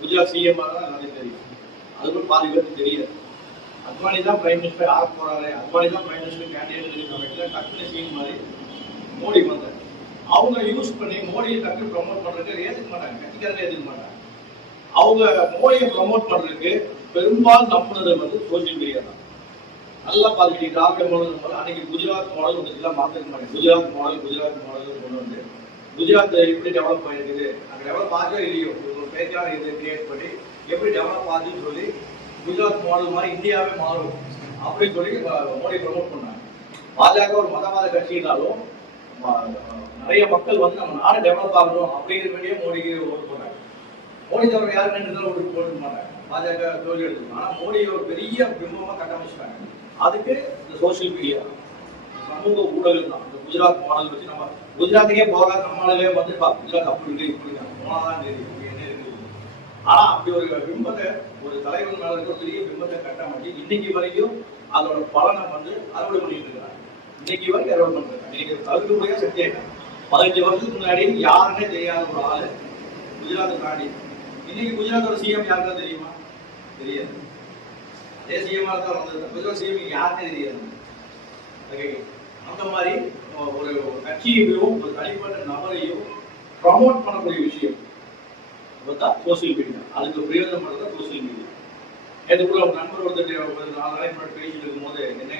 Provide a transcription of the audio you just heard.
Gujarat CM தான் எல்லாத்தையும் தெரியும். அதுக்கு பாதி பேருக்கு தெரியாது. அத்வானி தான் பிரைம் மினிஸ்டர் ஆக போறாரு, அத்வானி தான் பிரைம் மினிஸ்டர் கேண்டிடேட் டக்குனு சிஎம் மாதிரி மோடி வந்தார். அவங்க யூஸ் பண்ணி மோடியை டக்குனு ப்ரமோட் பண்றதுக்கு ஏற்றுக்க மாட்டாங்க, கட்சிக்காரங்க ஏற்றுக்க மாட்டாங்க. அவங்க மோடியை ப்ரமோட் பண்றதுக்கு பெரும்பாலும் நம்பினது வந்து சோசியல் மீடியா தான். நல்லா பார்த்துக்கிட்டு திராவிட மாடல் போல அன்னைக்கு குஜராத் மாடல் வந்துச்சுலாம் மாற்றிருக்க மாட்டேன். குஜராத் மாடல் கொண்டு வந்து குஜராத் எப்படி டெவலப் ஆயிருக்குது, அங்கே டெவலப் ஆகவே இல்லையோ, ஒரு பேச்சான இதை கிரியேட் பண்ணி எப்படி டெவலப் ஆகுதுன்னு சொல்லி குஜராத் மாடல் மாதிரி இந்தியாவே மாறும் அப்படின்னு சொல்லி மோடி ப்ரமோட் பண்ணாங்க. பாஜக ஒரு மதவாத கட்சினாலும் நிறைய மக்கள் வந்து நம்ம நாடு டெவலப் ஆகணும் அப்படிங்கிற வேண்டிய மோடிக்கு ஓட்டு போட்டாங்க. மோடி தவிர யாரு நின்று ஓட்டு மாட்டாங்க, பாஜக தோல்வி எடுத்துக்கணும். ஆனால் மோடியை ஒரு பெரிய பிம்பமாக கட்டமைச்சிட்டாங்க. அதுக்கு இந்த சோசியல் மீடியா, சமூக ஊடகம் தான். இந்த குஜராத் மாடல் வச்சு நம்ம குஜராத்துக்கே போகாத நம்மளாலே வந்து குஜராத் அப்படி இருக்கு இப்படி போனாதான் தெரியும் என்ன இருக்குது. ஆனா அப்படி ஒரு பிம்பத்தை, ஒரு தலைவன் மேல இருக்க பெரிய பிம்பத்தை கட்டமைச்சு இன்னைக்கு வரைக்கும் அதோட பலனை வந்து அறுவடை பண்ணிட்டு இருக்காங்க. இன்னைக்கு வரைக்கும் அறுவடை பண்றாங்க. இன்னைக்கு தவிர்க்க முடியாத சக்தி ஆயிட்டாங்க. 15 வருஷத்துக்கு முன்னாடி யாருன்னே தெரியாத ஒரு ஆளு குஜராத்தை தாண்டி இன்னைக்கு குஜராத்தோட சிஎம் யாருக்கா தெரியுமா? தெரியாது. அதே சிஎம்மா தான் வந்தது. குஜராத் சிஎம் யாருன்னே தெரியாது. அந்த மாதிரி ஒரு கட்சியையும் ஒரு தனிப்பட்ட நபரையும் ப்ரமோட் பண்ணக்கூடிய விஷயம் தான் சோசியல் மீடியா. அதுக்கு பிரயோஜனம் பண்றது சோசியல் மீடியா. நேற்று கூட ஒரு நண்பர் ஒருத்தர் 4 நாளைக்கு முன்னாடி பேசிட்டு இருக்கும்போது என்ன